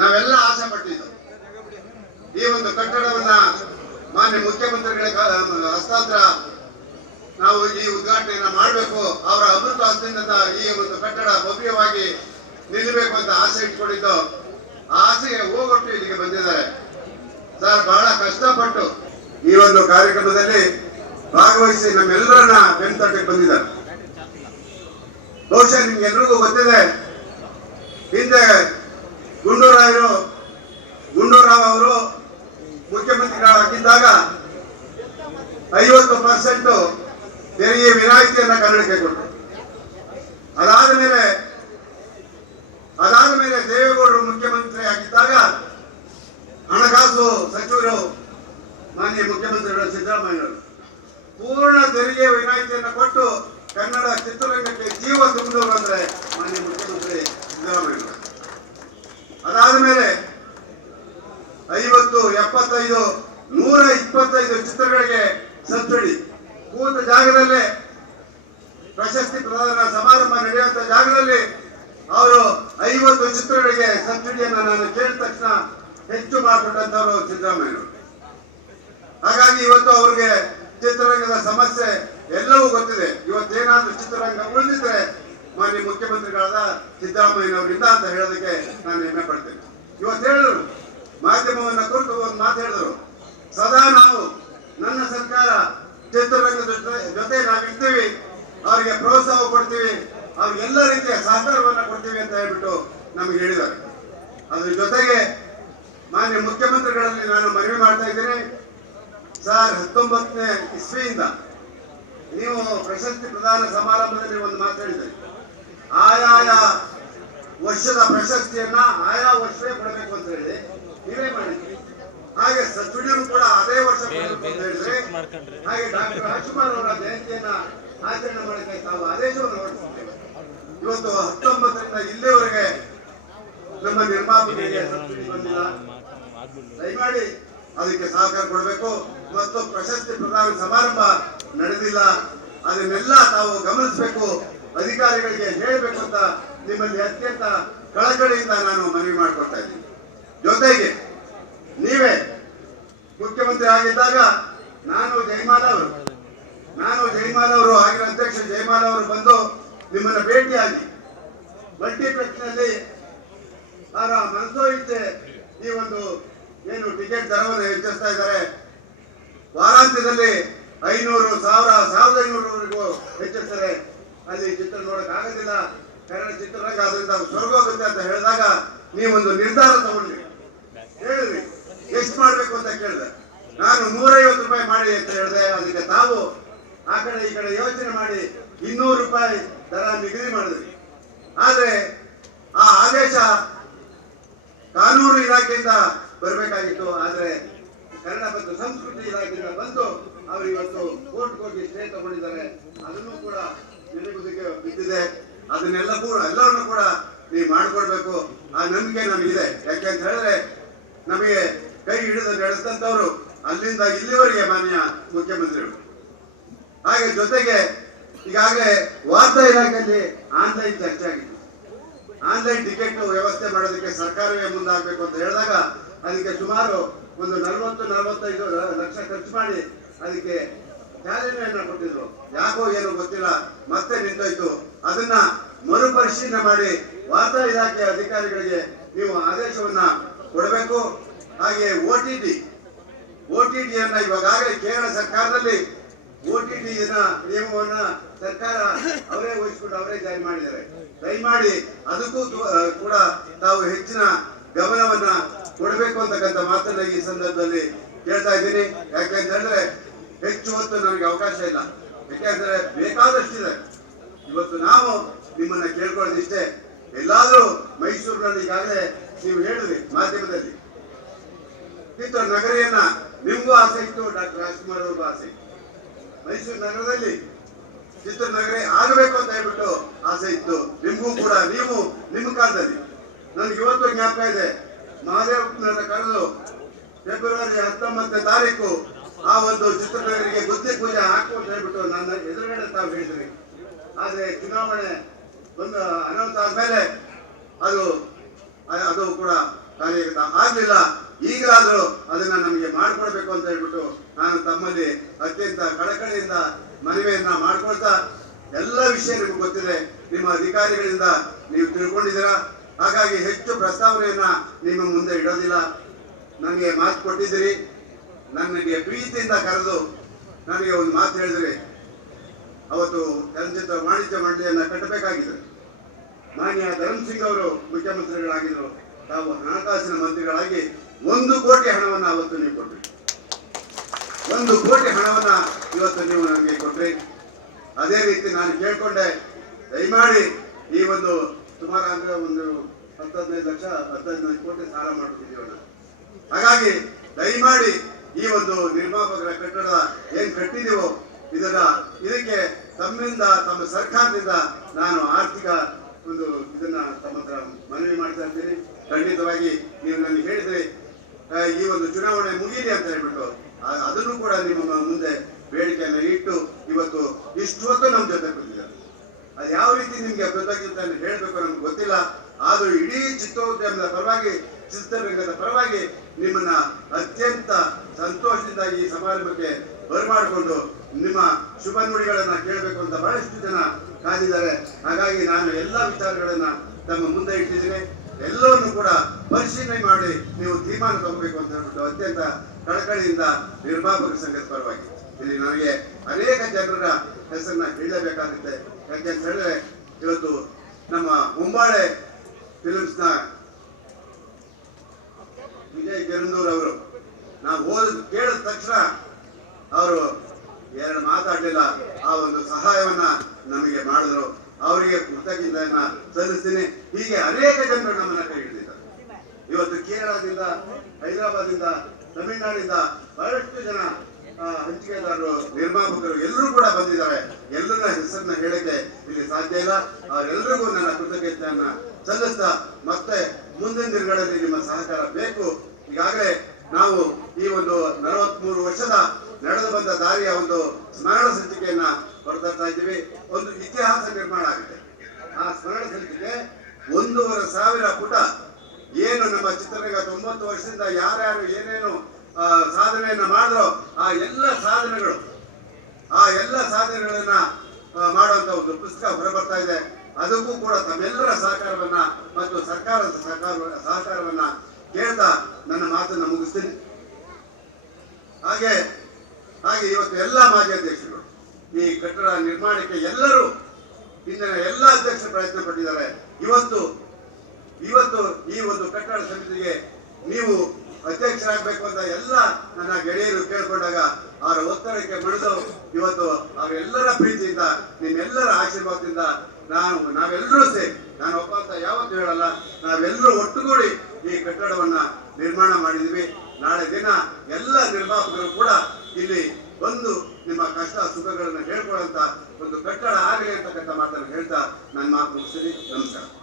ನಾವೆಲ್ಲ ಆಸೆ ಪಟ್ಟಿದ್ದು ಈ ಒಂದು ಕಟ್ಟಡವನ್ನ ಮಾನ್ಯ ಮುಖ್ಯಮಂತ್ರಿಗಳ ಹಸ್ತಾಂತರ ನಾವು ಈ ಉದ್ಘಾಟನೆಯನ್ನ ಮಾಡಬೇಕು, ಅವರ ಅಮೃತ ಹಸ್ತಿನಿಂದ ಈ ಒಂದು ಕಟ್ಟಡ ಭವ್ಯವಾಗಿ ನಿಲ್ಲಬೇಕು ಅಂತ ಆಸೆ ಇಟ್ಕೊಂಡಿದ್ದು. ಆ ಆಸೆಗೆ ಹೋಗೊಟ್ಟು ಇಲ್ಲಿಗೆ ಬಂದಿದ್ದಾರೆ ಸರ್. ಬಹಳ ಕಷ್ಟಪಟ್ಟು ಈ ಒಂದು ಕಾರ್ಯಕ್ರಮದಲ್ಲಿ ಭಾಗವಹಿಸಿ ನಮ್ಮೆಲ್ಲರನ್ನ ಬೆಂತಟ್ಟಕ್ಕೆ ಬಂದಿದ್ದಾರೆ. ಬಹುಶಃ ನಿಮ್ಗೆಲ್ರಿಗೂ ಗೊತ್ತಿದೆ, ಹಿಂದೆ ಗುಂಡೂರಾವ್ ಅವರು ಮುಖ್ಯಮಂತ್ರಿಗಳಾಗಿದ್ದಾಗ 50% ತೆರಿಗೆ ವಿನಾಯಿತಿಯನ್ನ ಕನ್ನಡಕ್ಕೆ ಕೊಟ್ಟರು. ಅದಾದ ಮೇಲೆ ದೇವೇಗೌಡರು ಮುಖ್ಯಮಂತ್ರಿ ಆಗಿದ್ದಾಗ ಹಣಕಾಸು ಸಚಿವರು ಮಾನ್ಯ ಮುಖ್ಯಮಂತ್ರಿಗಳ ಸಿದ್ದರಾಮಯ್ಯವರು ಪೂರ್ಣ ತೆರಿಗೆ ವಿನಾಯಿತಿಯನ್ನ ಕೊಟ್ಟು ಕನ್ನಡ ಚಿತ್ರರಂಗಕ್ಕೆ ಜೀವ ತುಂಬಿದವರು ಅಂದ್ರೆ ಮಾನ್ಯ ಮುಖ್ಯಮಂತ್ರಿ ಸಿದ್ದರಾಮಯ್ಯವರು. ಅದಾದ ಮೇಲೆ 50, 75, 125 ಚಿತ್ರಗಳಿಗೆ ಸಬ್ಸಿಡಿ, ಕೂತ ಜಾಗದಲ್ಲೇ ಪ್ರಶಸ್ತಿ ಪ್ರದಾನ ಸಮಾರಂಭ ನಡೆಯುವಂತ ಜಾಗದಲ್ಲಿ ಅವರು 50 ಚಿತ್ರಗಳಿಗೆ ಸಬ್ಸಿಡಿಯನ್ನ ನಾನು ಕೇಳಿದ ತಕ್ಷಣ ಹೆಚ್ಚು ಮಾಡಿಕೊಟ್ಟಂತವರು ಸಿದ್ದರಾಮಯ್ಯವರು. ಹಾಗಾಗಿ ಇವತ್ತು ಅವ್ರಿಗೆ ಚಿತ್ರರಂಗದ ಸಮಸ್ಯೆ ಎಲ್ಲವೂ ಗೊತ್ತಿದೆ. ಇವತ್ತೇನಾದ್ರೂ ಚಿತ್ರರಂಗ ಉಳಿದಿದ್ರೆ ಮಾನ್ಯ ಮುಖ್ಯಮಂತ್ರಿಗಳಾದ ಸಿದ್ದರಾಮಯ್ಯನವರಿಂದ ಅಂತ ಹೇಳೋದಕ್ಕೆ ನಾನು ಹೆಮ್ಮೆ ಪಡ್ತೇನೆ. ಇವತ್ತು ಹೇಳಿದ್ರು, ಮಾಧ್ಯಮವನ್ನ ಕುರಿತು ಒಂದು ಮಾತು ಹೇಳಿದ್ರು, ಸದಾ ನಾವು ನನ್ನ ಸರ್ಕಾರ ಚಿತ್ರರಂಗದ ಜೊತೆ ನಾವಿರ್ತೀವಿ, ಅವರಿಗೆ ಪ್ರೋತ್ಸಾಹ ಕೊಡ್ತೀವಿ, ಅವ್ರಿಗೆ ಎಲ್ಲ ರೀತಿಯ ಸಹಕಾರವನ್ನ ಕೊಡ್ತೀವಿ ಅಂತ ಹೇಳ್ಬಿಟ್ಟು ನಮ್ಗೆ ಹೇಳಿದ್ದಾರೆ. ಅದ್ರ ಜೊತೆಗೆ ಮಾನ್ಯ ಮುಖ್ಯಮಂತ್ರಿಗಳಲ್ಲಿ ನಾನು ಮನವಿ ಮಾಡ್ತಾ ಇದ್ದೇನೆ ಸರ್, 19ನೇ ಇಸ್ವಿಯಿಂದ ನೀವು ಪ್ರಶಸ್ತಿ ಪ್ರದಾನ ಸಮಾರಂಭದಲ್ಲಿ ಒಂದು ಮಾತು ಹೇಳಿದ್ರಿ, ಆಯಾಯ ವರ್ಷದ ಪ್ರಶಸ್ತಿಯನ್ನ ಆಯಾ ವರ್ಷವೇ ಕೊಡಬೇಕು ಅಂತ ಹೇಳಿ ನೀವೇ ಮಾಡಿದ್ರಿ. ಹಾಗೆ ಸಬ್ಸಿಡಿಯೂ ಕೂಡ ಅದೇ ವರ್ಷ ಕೊಡಬೇಕು ಅಂತ ಹೇಳಿದ್ರೆ, ಹಾಗೆ ಡಾಕ್ಟರ್ ರಾಜ್ಕುಮಾರ್ ಅವರ ಜಯಂತಿಯನ್ನ ಆಚರಣೆ ಮಾಡಕ್ಕೆ ತಾವು ಆದೇಶವನ್ನು ಹೊರಡಿಸಿದ್ದೇವೆ. ಇವತ್ತು 19ರಿಂದ ಇಲ್ಲಿವರೆಗೆ ನಮ್ಮ ನಿರ್ಮಾಪಕರಿಗೆ ಸಬ್ಸಿಡಿ ಬಂದಿಲ್ಲ. ದಯಮಾಡಿ ಅದಕ್ಕೆ ಸಹಕಾರ ಕೊಡಬೇಕು. ಮತ್ತು ಪ್ರಶಸ್ತಿ ಪ್ರದಾನ ಸಮಾರಂಭ ನಡೆದಿಲ್ಲ, ಅದನ್ನೆಲ್ಲ ತಾವು ಗಮನಿಸಬೇಕು, ಅಧಿಕಾರಿಗಳಿಗೆ ಹೇಳಬೇಕು ಅಂತ ನಿಮ್ಮಲ್ಲಿ ಅತ್ಯಂತ ಕಳಕಳಿಯಿಂದ ನಾನು ಮನವಿ ಮಾಡಿಕೊಡ್ತಾ ಇದ್ದೀನಿ. ಜೊತೆಗೆ ನೀವೇ ಮುಖ್ಯಮಂತ್ರಿ ಆಗಿದ್ದಾಗ ನಾನು ಜಯಮಾಲ ಅವರು ಆಗಿರೋ ಅಧ್ಯಕ್ಷ ಜಯಮಾಲ ಅವರು ಬಂದು ನಿಮ್ಮನ್ನ ಭೇಟಿಯಾಗಿ ಮಲ್ಟಿಪ್ಲೆಕ್ಸ್ ನಲ್ಲಿ ಅವರ ಮನಸೋ ಇಚ್ಛೆ ಈ ಒಂದು ಏನು ಟಿಕೆಟ್ ದರವನ್ನು ಹೆಚ್ಚಿಸ್ತಾ ಇದ್ದಾರೆ. ವಾರಾಂತ್ಯದಲ್ಲಿ 500, 1000, 1500ವರೆಗೂ ಹೆಚ್ಚಿಸ್ತಾರೆ. ಅಲ್ಲಿ ಚಿತ್ರ ನೋಡಕ್ ಆಗೋದಿಲ್ಲ, ಕನ್ನಡ ಚಿತ್ರರಂಗ ಅದರಿಂದ ಸ್ವರ್ಗೋಗುತ್ತೆ ಅಂತ ಹೇಳಿದಾಗ ನೀವೊಂದು ನಿರ್ಧಾರ ತಗೊಂಡ್ರಿ. ಹೇಳಿದ್ರಿ ಎಷ್ಟು ಮಾಡ್ಬೇಕು ಅಂತ ಕೇಳಿದೆ. ನಾನು 150 ರೂಪಾಯಿ ಮಾಡಿ ಅಂತ ಹೇಳಿದೆ. ಅದಕ್ಕೆ ತಾವು ಆ ಕಡೆ ಈ ಕಡೆ ಯೋಚನೆ ಮಾಡಿ 200 ರೂಪಾಯಿ ದರ ನಿಗದಿ ಮಾಡಿದ್ರಿ. ಆದ್ರೆ ಆ ಆದೇಶ ಕಾನೂನು ಇಲಾಖೆಯಿಂದ ಬರಬೇಕಾಗಿತ್ತು. ಆದ್ರೆ ಕನ್ನಡ ಮತ್ತು ಸಂಸ್ಕೃತಿ ಇಲಾಖೆಯಿಂದ ಬಂದು ಅವರು ಇವತ್ತು ಕೋರ್ಟ್ ಹೋಗಿ ಸ್ಟೇ ತಗೊಂಡಿದ್ದಾರೆ. ಅದನ್ನು ಕೂಡ ನೆನಗುದಿಗೆ ಬಿದ್ದಿದೆ. ಅದನ್ನೆಲ್ಲ ಕೂಡ ಎಲ್ಲರನ್ನು ಕೂಡ ನೀವು ಮಾಡ್ಕೊಡ್ಬೇಕು. ಆ ನಂಬಿಕೆ ನಮಗಿದೆ. ಯಾಕೆಂತ ಹೇಳಿದ್ರೆ ನಮಗೆ ಕೈ ಹಿಡಿದು ನಡೆಸಿದಂತವ್ರು ಅಲ್ಲಿಂದ ಇಲ್ಲಿವರೆಗೆ ಮಾನ್ಯ ಮುಖ್ಯಮಂತ್ರಿಗಳು. ಹಾಗೆ ಜೊತೆಗೆ ಈಗಾಗಲೇ ವಾರ್ತಾ ಇಲಾಖೆಯಲ್ಲಿ ಆನ್ಲೈನ್ ಚರ್ಚೆ ಆಗಿತ್ತು. ಆನ್ಲೈನ್ ಟಿಕೆಟ್ ವ್ಯವಸ್ಥೆ ಮಾಡೋದಕ್ಕೆ ಸರ್ಕಾರವೇ ಮುಂದಾಗಬೇಕು ಅಂತ ಹೇಳಿದಾಗ ಅದಕ್ಕೆ ಸುಮಾರು ಒಂದು 40-45 ಲಕ್ಷ ಖರ್ಚು ಮಾಡಿ ಅದಕ್ಕೆ ಚಾಲನೆಯನ್ನ ಕೊಟ್ಟಿದ್ರು. ಯಾಕೋ ಏನೋ ಗೊತ್ತಿಲ್ಲ, ಮತ್ತೆ ನಿಂತೋಯ್ತು. ಅದನ್ನ ಮರುಪರಿಶೀಲನೆ ಮಾಡಿ ವಾರ್ತಾ ಇಲಾಖೆ ಅಧಿಕಾರಿಗಳಿಗೆ ನೀವು ಆದೇಶವನ್ನ ಕೊಡಬೇಕು. ಹಾಗೆ OTT ಇವಾಗಲೇ ಕೇರಳ ಸರ್ಕಾರದಲ್ಲಿ OTT ನಿಯಮವನ್ನ ಸರ್ಕಾರ ಅವರೇ ವಹಿಸಿಕೊಂಡು ಅವರೇ ಜಾರಿ ಮಾಡಿದ್ದಾರೆ. ದಯಮಾಡಿ ಅದಕ್ಕೂ ಕೂಡ ತಾವು ಹೆಚ್ಚಿನ ಗಮನವನ್ನ ಕೊಡಬೇಕು ಅಂತಕ್ಕಂಥ ಮಾತನ್ನ ಈ ಸಂದರ್ಭದಲ್ಲಿ ಕೇಳ್ತಾ ಇದ್ದೀನಿ. ಯಾಕೆಂತಂದ್ರೆ ಹೆಚ್ಚು ಹೊತ್ತು ನನಗೆ ಅವಕಾಶ ಇಲ್ಲ. ಯಾಕೆಂದ್ರೆ ಬೇಕಾದಷ್ಟಿದೆ. ಇವತ್ತು ನಾವು ನಿಮ್ಮನ್ನ ಕೇಳ್ಕೊಳ್ಳೋದಿಷ್ಟೇ, ಎಲ್ಲಾದ್ರೂ ಮೈಸೂರಿನಲ್ಲಿ ಈಗಾಗಲೇ ನೀವು ಹೇಳಿದ್ರಿ ಮಾಧ್ಯಮದಲ್ಲಿ ಚಿತ್ರ ನಗರಿಯನ್ನ ನಿಮ್ಗೂ ಆಸೆ ಇತ್ತು, ಡಾಕ್ಟರ್ ರಾಜ್ಕುಮಾರ್ ಅವ್ರಿಗೂ ಆಸೆ ಇತ್ತು. ಮೈಸೂರು ನಗರದಲ್ಲಿ ಚಿತ್ರನಗರಿ ಆಗಬೇಕು ಅಂತ ಹೇಳ್ಬಿಟ್ಟು ಆಸೆ ಇತ್ತು ನಿಮ್ಗೂ ಕೂಡ. ನೀವು ನಿಮ್ಮ ಕಾಲದಲ್ಲಿ ನನಗೆ ಇವತ್ತು ಜ್ಞಾಪಕ ಇದೆ, ಮಹಾದೇವಪ್ಪನನ್ನ ಕರೆದು ಫೆಬ್ರವರಿ 19ನೇ ತಾರೀಕು ಆ ಒಂದು ಚಿತ್ರನಗರಿಗೆ ಗುದ್ದಿ ಪೂಜೆ ಹಾಕು ಅಂತ ಹೇಳ್ಬಿಟ್ಟು ನನ್ನ ಎದುರುಗಡೆ ತಾವು ಹೇಳಿದ್ರಿ. ಆದ್ರೆ ಚುನಾವಣೆ ಒಂದು ಅನೌನ್ಸ್ ಆದ್ಮೇಲೆ ಅದು ಕೂಡ ಅಧಿಕಾರಿಗಳಿಂದ ನೀವು ತಿಳ್ಕೊಂಡಿದ್ದೀರಾ. ಹಾಗಾಗಿ ಹೆಚ್ಚು ಪ್ರಸ್ತಾವನೆಯನ್ನ ನಿಮ್ಮ ಮುಂದೆ ಇಡೋದಿಲ್ಲ. ನನಗೆ ಮಾತು ಕೊಟ್ಟಿದ್ದೀರಿ, ನನಗೆ ಪ್ರೀತಿಯಿಂದ ಕರೆದು ನನಗೆ ಒಂದು ಮಾತು ಹೇಳಿದ್ರಿ. ಅವತ್ತು ಚಲನಚಿತ್ರ ವಾಣಿಜ್ಯ ಮಂಡಳಿಯನ್ನ ಕಟ್ಟಬೇಕಾಗಿತ್ತು. ಮಾನ್ಯ ಧರ್ಮ್ ಸಿಂಗ್ ಅವರು ಮುಖ್ಯಮಂತ್ರಿಗಳಾಗಿದ್ದರು, ತಾವು ಹಣಕಾಸಿನ ಮಂತ್ರಿಗಳಾಗಿ 1 ಕೋಟಿ ಹಣವನ್ನ ಅವತ್ತು ನೀವು ಕೊಟ್ರಿ. 1 ಕೋಟಿ ಹಣವನ್ನ ಇವತ್ತು ನೀವು ನನಗೆ ಕೊಟ್ರಿ. ಅದೇ ರೀತಿ ನಾನು ಕೇಳ್ಕೊಂಡೆ, ದಯಮಾಡಿ ಈ ಒಂದು ಸುಮಾರು ಅಂದ್ರೆ ಒಂದು 10-15 ಲಕ್ಷ 15 ಕೋಟಿ ಸಾಲ ಮಾಡ್ಬಿಟ್ಟಿದ್ದೀವಿ ನಾವು. ಹಾಗಾಗಿ ದಯಮಾಡಿ ಈ ಒಂದು ನಿರ್ಮಾಪಕರ ಕಟ್ಟಡ ಏನ್ ಕಟ್ಟಿದೀವೋ ಇದಕ್ಕೆ ತಮ್ಮಿಂದ, ತಮ್ಮ ಸರ್ಕಾರದಿಂದ ನಾನು ಆರ್ಥಿಕ ಒಂದು ಇದನ್ನ ತಮ್ಮ ಹತ್ರ ಮನವಿ ಮಾಡ್ತಾ ಇರ್ತೀನಿ. ಖಂಡಿತವಾಗಿ ನೀವು ನನಗೆ ಹೇಳಿದ್ರೆ ಈ ಒಂದು ಚುನಾವಣೆ ಮುಗೀಲಿ ಅಂತ ಹೇಳ್ಬಿಟ್ಟು ಅದನ್ನು ಕೂಡ ನಿಮ್ಮ ಮುಂದೆ ಬೇಡಿಕೆಯನ್ನು ಇಟ್ಟು ಇವತ್ತು ಇಷ್ಟು ಹೊತ್ತು ನಮ್ಮ ಜೊತೆ ಬಂದಿದ್ದಾರೆ. ಅದು ಯಾವ ರೀತಿ ನಿಮ್ಗೆ ಕೃತಜ್ಞತೆ ಅಂತ ಹೇಳ್ಬೇಕು ನಮ್ಗೆ ಗೊತ್ತಿಲ್ಲ. ಆದ್ರೂ ಇಡೀ ಚಿತ್ರೋದ್ಯಮದ ಪರವಾಗಿ, ಚಿತ್ರರಂಗದ ಪರವಾಗಿ ನಿಮ್ಮನ್ನ ಅತ್ಯಂತ ಸಂತೋಷದಿಂದ ಈ ಸಮಾರಂಭಕ್ಕೆ ಬರಮಾಡಿಕೊಂಡು ನಿಮ್ಮ ಶುಭ ನುಡಿಗಳನ್ನ ಕೇಳಬೇಕು ಅಂತ ಬಹಳಷ್ಟು ಜನ ಕಾದಿದ್ದಾರೆ. ಹಾಗಾಗಿ ನಾನು ಎಲ್ಲಾ ವಿಚಾರಗಳನ್ನ ತಮ್ಮ ಮುಂದೆ ಇಟ್ಟಿದ್ದೀನಿ. ಎಲ್ಲವನ್ನು ಕೂಡ ಪರಿಶೀಲನೆ ಮಾಡಿ ನೀವು ತೀರ್ಮಾನ ತಗೋಬೇಕು ಅಂತ ಹೇಳ್ಬಿಟ್ಟು ಅತ್ಯಂತ ಕಳಕಳಿಯಿಂದ ನಿರ್ಮಾಪಕ ಸಂಘದ ಪರವಾಗಿ ಇಲ್ಲಿ ನನಗೆ ಅನೇಕ ಜನರ ಹೆಸರನ್ನ ಹೇಳಬೇಕಾಗುತ್ತೆ. ಯಾಕೆಂತ ಹೇಳಿದ್ರೆ ಇವತ್ತು ನಮ್ಮ ಮುಂಬಾಳೆ ಫಿಲ್ಮ್ಸ್ ನ ವಿಜಯ್ ಗೆರಂದೂರ್ ಅವರು ನಾವು ಕೇಳಿದ ತಕ್ಷಣ ಅವರು 2 ಮಾತಾಡಲಿಲ್ಲ. ಆ ಒಂದು ಸಹಾಯವನ್ನ ನಮಗೆ ಮಾಡಿದ್ರು. ಅವರಿಗೆ ಕೃತಜ್ಞತೆಯನ್ನ ಸಲ್ಲಿಸ್ತೀನಿ. ಹೀಗೆ ಅನೇಕ ಜನರು ನಮ್ಮನ್ನ ಕೈ ಹಿಡಿದಿದ್ದಾರೆ. ಇವತ್ತು ಕೇರಳದಿಂದ, ಹೈದರಾಬಾದಿಂದ, ತಮಿಳುನಾಡಿಂದ ಬಹಳಷ್ಟು ಜನ ಹಂಚಿಕೆದಾರರು, ನಿರ್ಮಾಪಕರು ಎಲ್ಲರೂ ಕೂಡ ಬಂದಿದ್ದಾರೆ. ಎಲ್ಲರ ಹೆಸರನ್ನ ಹೇಳಕ್ಕೆ ಇಲ್ಲಿ ಸಾಧ್ಯ ಇಲ್ಲ. ಅವರೆಲ್ಲರಿಗೂ ನನ್ನ ಕೃತಜ್ಞತೆಯನ್ನ ಸಲ್ಲಿಸ್ತಾ ಮತ್ತೆ ಮುಂದಿನ ದಿನಗಳಲ್ಲಿ ನಿಮ್ಮ ಸಹಕಾರ ಬೇಕು. ಈಗಾಗಲೇ ನಾವು ಈ ಒಂದು 43 ವರ್ಷದ ನಡೆದು ಬಂದ ದಾರಿಯ ಒಂದು ಸ್ಮರಣ ಸಂಚಿಕೆಯನ್ನ ಹೊರತರ್ತಾ ಇದ್ದೀವಿ. ಒಂದು ಇತಿಹಾಸ ನಿರ್ಮಾಣ ಆಗಿದೆ. ಆ ಸ್ಮರಣ ಸಂಚಿಕೆ 1,500 ಪುಟ. ಏನು ನಮ್ಮ ಚಿತ್ರರಂಗ 90 ವರ್ಷದಿಂದ ಯಾರ್ಯಾರು ಏನೇನು ಸಾಧನೆಯನ್ನ ಮಾಡಿದ್ರು ಆ ಎಲ್ಲ ಸಾಧನೆಗಳನ್ನ ಮಾಡುವಂತ ಒಂದು ಪುಸ್ತಕ ಹೊರಬರ್ತಾ ಇದೆ. ಅದಕ್ಕೂ ಕೂಡ ತಮ್ಮೆಲ್ಲರ ಸಹಕಾರವನ್ನ ಮತ್ತು ಸರ್ಕಾರದ ಸಹಕಾರವನ್ನ ಕೇಳ್ತಾ ನನ್ನ ಮಾತನ್ನ ಮುಗಿಸ್ತೀನಿ. ಹಾಗೆ ಇವತ್ತು ಎಲ್ಲ ಮಾಜಿ ಅಧ್ಯಕ್ಷರು ಈ ಕಟ್ಟಡ ನಿರ್ಮಾಣಕ್ಕೆ ಎಲ್ಲರೂ ಹಿಂದಿನ ಎಲ್ಲ ಅಧ್ಯಕ್ಷರು ಪ್ರಯತ್ನ ಪಟ್ಟಿದ್ದಾರೆ. ಇವತ್ತು ಈ ಒಂದು ಕಟ್ಟಡ ಸಮಿತಿಗೆ ನೀವು ಅಧ್ಯಕ್ಷರಾಗಬೇಕು ಅಂತ ಎಲ್ಲ ನನ್ನ ಗೆಳೆಯರು ಕೇಳ್ಕೊಂಡಾಗ ಅವರ ಒತ್ತಡಕ್ಕೆ ಮಣಿದು ಇವತ್ತು ಅವರೆಲ್ಲರ ಪ್ರೀತಿಯಿಂದ, ನಿಮ್ಮೆಲ್ಲರ ಆಶೀರ್ವಾದದಿಂದ ನಾವೆಲ್ಲರೂ ಸೇರಿ, ನಾನು ಒಬ್ಬ ಅಂತ ಯಾವತ್ತೂ ಹೇಳಲ್ಲ, ನಾವೆಲ್ಲರೂ ಒಟ್ಟುಗೂಡಿ ಈ ಕಟ್ಟಡವನ್ನ ನಿರ್ಮಾಣ ಮಾಡಿದ್ವಿ. ನಾಳೆ ದಿನ ಎಲ್ಲ ನಿರ್ಮಾಪಕರು ಕೂಡ ಇಲ್ಲಿ ಬಂದು ನಿಮ್ಮ ಕಷ್ಟ ಸುಖಗಳನ್ನ ಹೇಳ್ಕೊಳ್ಳುವಂತ ಒಂದು ಕಟ್ಟಡ ಆಗಲಿ ಅಂತಕ್ಕಂಥ ಮಾತನ್ನು ಹೇಳ್ತಾ ನನ್ನ ಮಾತು ಮುಗಿಸ್ತೀನಿ. ನಮಸ್ಕಾರ.